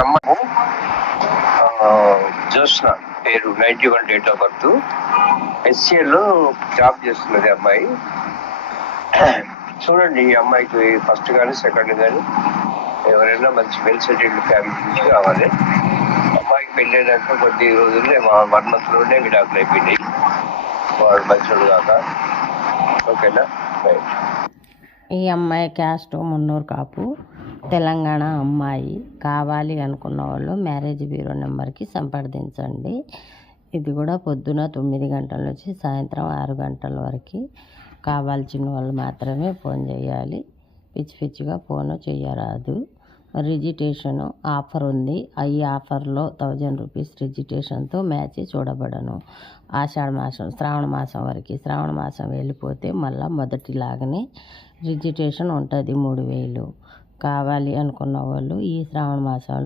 అమ్మాయి జోష్న పేరు, 91 date of birth. ఎస్సీఎల్లో job చేస్తున్నది అమ్మాయి. చూడండి, ఈ అమ్మాయికి ఫస్ట్ కానీ సెకండ్ కానీ ఎవరైనా మంచి వెల్ సెటిల్డ్ ఫ్యామిలీ నుంచి కావాలి. అమ్మాయికి పెళ్ళైనాక కొద్ది రోజుల్లో 1 monthలోనే విడాకులు అయిపోయినాయి. వాడు మంచోడు కాక. ఓకేనా? రైట్. ఈ అమ్మాయి క్యాస్ట్ మున్నూరు కాపు, తెలంగాణ అమ్మాయి. కావాలి అనుకున్న వాళ్ళు మ్యారేజ్ బ్యూరో నెంబర్కి సంప్రదించండి. ఇది కూడా పొద్దున 9 గంటల నుంచి సాయంత్రం 6 గంటల వరకు. కావాల్సిన వాళ్ళు మాత్రమే ఫోన్ చేయాలి. పిచ్చి పిచ్చిగా ఫోన్ చేయరాదు. రిజిస్ట్రేషన్ ఆఫర్ ఉంది. ఈ ఆఫర్లో 1000 రూపీస్ రిజిస్ట్రేషన్తో మ్యాచ్ చూడబడను. ఆషాఢ మాసం, శ్రావణ మాసం వరకు. శ్రావణ మాసం వెళ్ళిపోతే మళ్ళీ మొదటిలాగానే రిజిస్ట్రేషన్ ఉంటుంది 3000. కావాలి అనుకున్న వాళ్ళు ఈ శ్రావణ మాసం